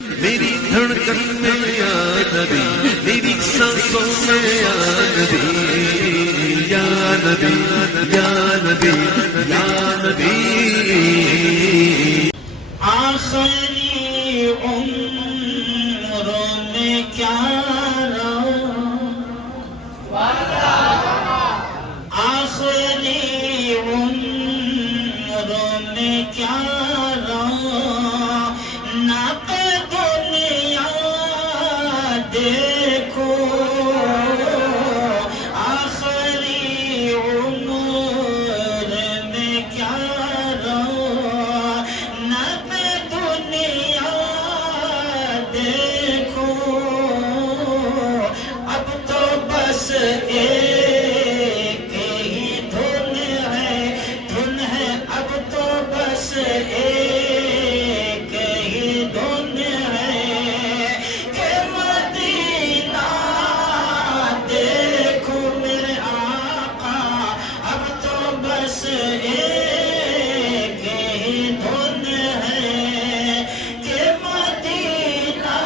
میری دھڑکن میں یا نبی، میری سانسوں میں یا نبی، یا نبی یا نبی یا نبی۔ آخری عمروں میں کیا آخری عمروں میں کیا نہ پہ دنیا دیکھو، آخری عمر میں کیا نہ پہ دنیا دیکھو، اب تو بس ایک ہی دھن ہے، اب تو بس ایک ہی دھن ہے کہ مدینہ دیکھو میرے آقا، اب تو بس ایک ہی دھن ہے کہ مدینہ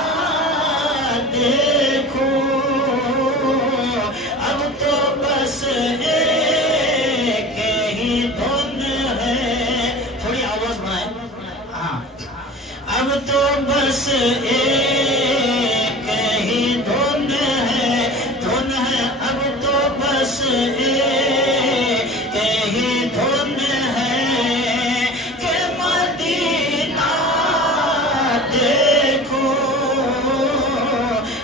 دیکھو، اب تو بس ایک ہی دھن ہے۔ تھوڑی آواز بڑھائیں، ہاں، اب تو بس ایک ہی دھن ہے، اب تو بس ایک ہی دھن ہے کہ مدینہ دیکھو،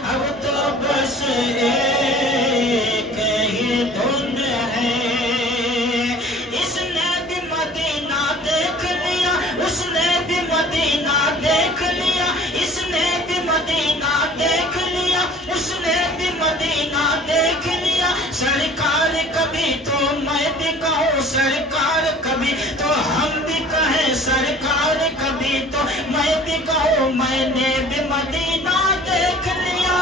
اب تو بس ایک ہی دھن ہے۔ اس نے بھی مدینہ دیکھ لیا، اس نے بھی مدینہ دیکھ لیا، اس نے بھی مدینہ دیکھ لیا، اس نے بھی مدینہ دیکھ لیا، سرکار کبھی تو میں بھی کہوں، سرکار کبھی تو ہم بھی کہیں، سرکار کبھی تو میں بھی کہوں، میں نے بھی مدینہ دیکھ لیا،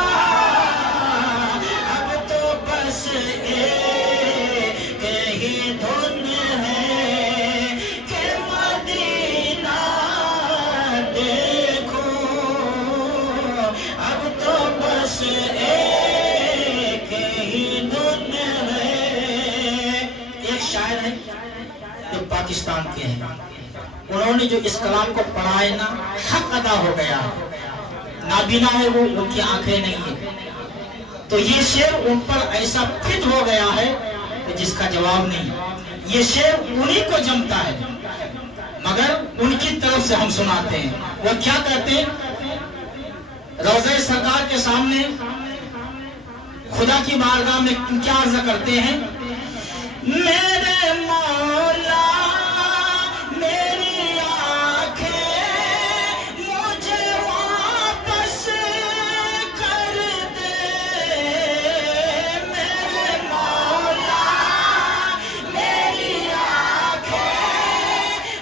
اب تو بس ایک ہی دھن ہے کہ مدینہ دیکھو، اب تو بس ایک ہی دھن ہے۔ ایک شاعر ہے جو پاکستان کے ہیں، انہوں نے جو اس کلام کو پڑھا ہے نا، حق ادا ہو گیا، نابینا ہے وہ، ان کی آنکھیں نہیں ہیں، تو یہ شعر ان پر ایسا فٹ ہو گیا ہے کہ جس کا جواب نہیں۔ یہ شعر انہی کو جمتا ہے، مگر ان کی طرف سے ہم سناتے ہیں۔ وہ کیا کہتے ہیں؟ روضہ سرکار کے سامنے خدا کی بارگاہ میں کیا عرض کرتے ہیں؟ میرے مولا میری آنکھیں مجھے واپس کر دے، میرے مولا میری آنکھیں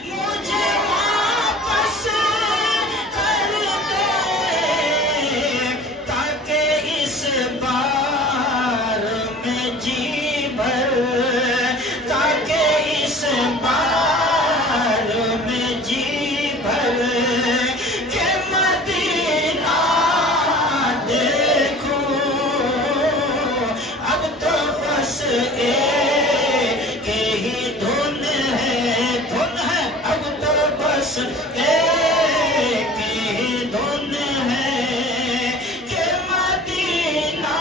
مجھے واپس کر دے، تاکہ اس بار میں جی بھر، تاکہ اس بار میں جی بھر کہ مدینہ دیکھو، اب تو بس ایک ہی دھن ہے، اب تو بس ایک ہی دھن ہے کہ مدینہ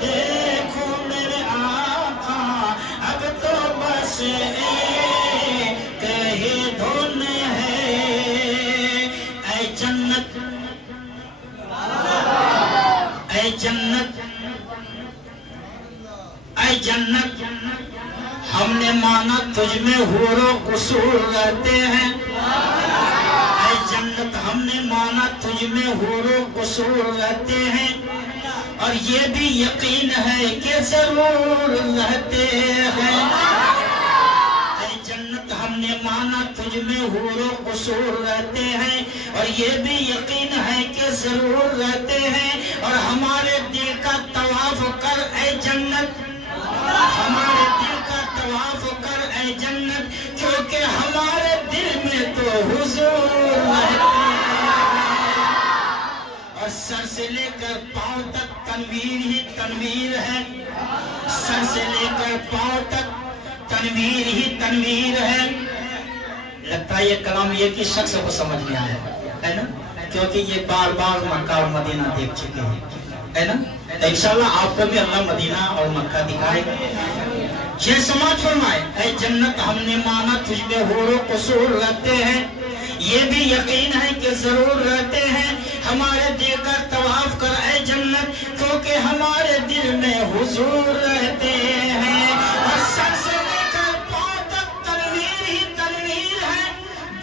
دیکھو میرے آقا، اب تو بس ایک ہی دھن ہے۔ اے جنت، اے جنت، اے جنت، ہم نے مانا تجھ میں حور و قصور رہتے ہیں، اے جنت ہم نے مانا تجھ میں حور و قصور رہتے ہیں، اور یہ بھی یقین ہے کہ ضرور رہتے ہیں، اے جنت ہم نے مانا تجھ میں حور و قصور رہتے ہیں، اور یہ بھی یقین ہے کہ ضرور رہتے ہیں، اور ہمارے دل کا طواف کر اے جنت، ہمارے دل کا طواف کر اے جنت، کیونکہ ہمارے دل میں تو حضور رہتے ہیں۔ اور سر سے لے کر پاؤں تک تنویر ہی تنویر ہے، سر سے لے کر پاؤں تک تنویر ہی تنویر ہے۔ لگتا ہے یہ کلام یہ کہ شخص کو سمجھ میں آیا ہے نا، کیونکہ یہ بار بار مکہ اور مدینہ دیکھ چکے ہیں، ہے نا۔ انشاءاللہ آپ کو بھی اللہ مدینہ اور مکہ دکھائے گا۔ یہ سماعت فرمائے، اے جنت ہم نے مانا تجھ میں حور و قصور رہتے ہیں، یہ بھی یقین ہے کہ ضرور رہتے ہیں، ہمارے دل کا طواف کر اے جنت، کیونکہ ہمارے دل میں حضور رہتے ہیں۔ اور سر سے لے کر پاؤں تک تنویر ہی تنویر ہے،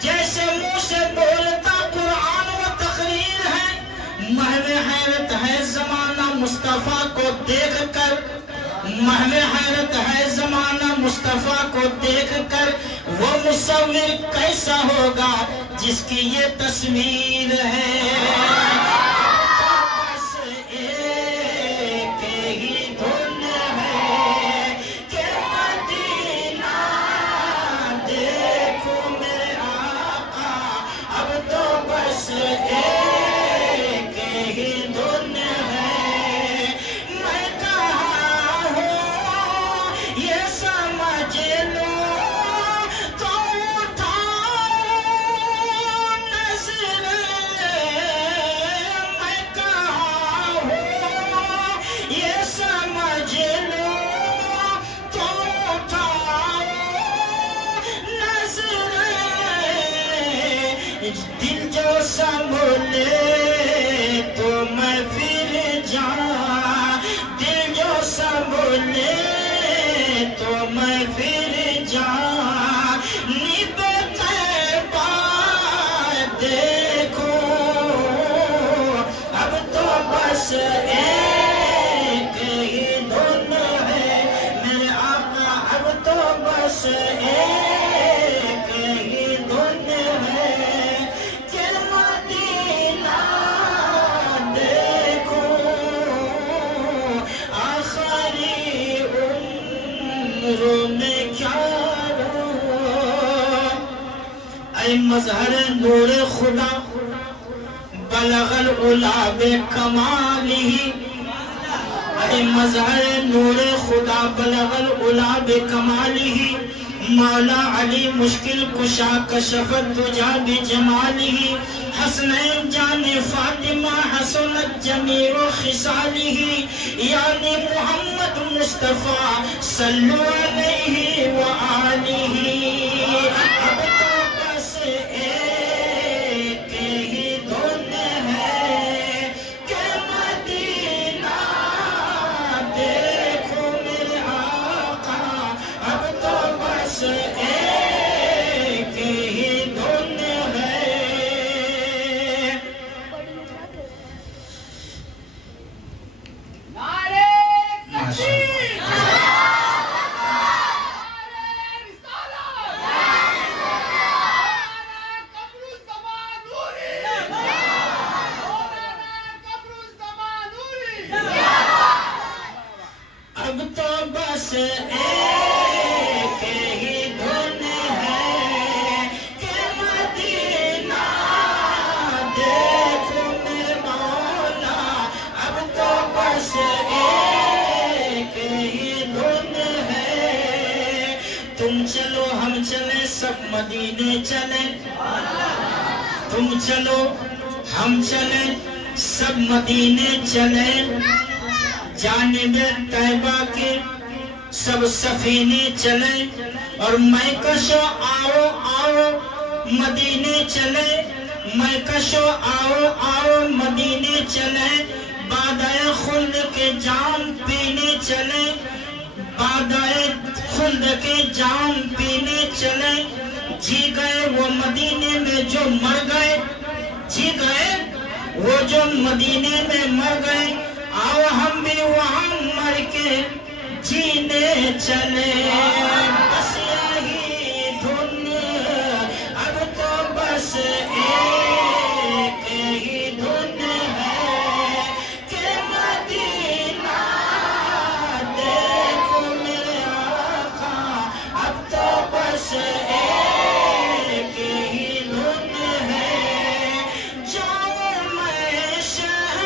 جیسے منہ سے بولتا قرآن و تقریر ہے۔ محو حیرت ہے زمانہ مصطفیٰ کو دیکھ کر، محو حیرت ہے زمانہ مصطفیٰ کو دیکھ کر، وہ مصور کیسا ہوگا جس کی یہ تصویر ہے۔ بس ایک ہی دھن ہے کہ مدینہ دیکھو میرے آقا، اب تو بس ایک ہی دھن ہے۔ میں کہاں ہوں یہ سمجھ لو تو اٹھاؤ نظریں، میں کہاں ہوں یہ سمجھ لو تو اٹھاؤ نظریں، دل جو سنبھلے تو میں پھر جاؤں، دل جو سنبھلے تو میں پھر جاؤں، نب طیبہ دیکھو، اب تو بس ایک ہی دھن ہے میرے آقا، اب تو بس ایک ہی دھن ہے کہ مدینہ دیکھو، آخری عمر میں کیا رو، اے مظہر نور خدا بلغ العلا بکمالہ، اے مظہر نور خدا بلغ العلا بکمالہ، مولا علی مشکل کشا کشف الدجا بجمالہ، حسنین جان فاطمہ حسنت جمیع خصالہ، یعنی محمد مصطفیٰ صلو علیہ وآلہ۔ اب تو بس ایک ہی دھن ہے کہ مدینہ دیکھو میرے آقا، اب تو بس ایک ہی دھن ہے۔ اب تو بس ایک ہی دھن ہے کہ مدینہ دیکھو میرے مولا، اب تو بس ایک ہی دھن ہے۔ تم چلو ہم چلیں سب مدینے چلیں، تم چلو ہم چلیں سب مدینے چلیں، جانب طیبہ کے سب سفینے چلیں، اور میں کشو آؤ آؤ مدینے چلیں، میں کشو آؤ آؤ مدینے چلیں، بادائے خلد کے جام پینے چلیں، بادائے خلد کے جام پینے چلیں، جی گئے وہ مدینے میں جو مر گئے، جی گئے وہ جو مدینے میں مر گئے، آؤ ہم بھی وہاں مر کے جینے چلے، بس یہی دھن، اب تو بس ایک ہی دھن ہے کہ مدینہ دیکھو میرے آقا، اب تو بس ایک ہی دھن ہے۔ جاؤں میں شہر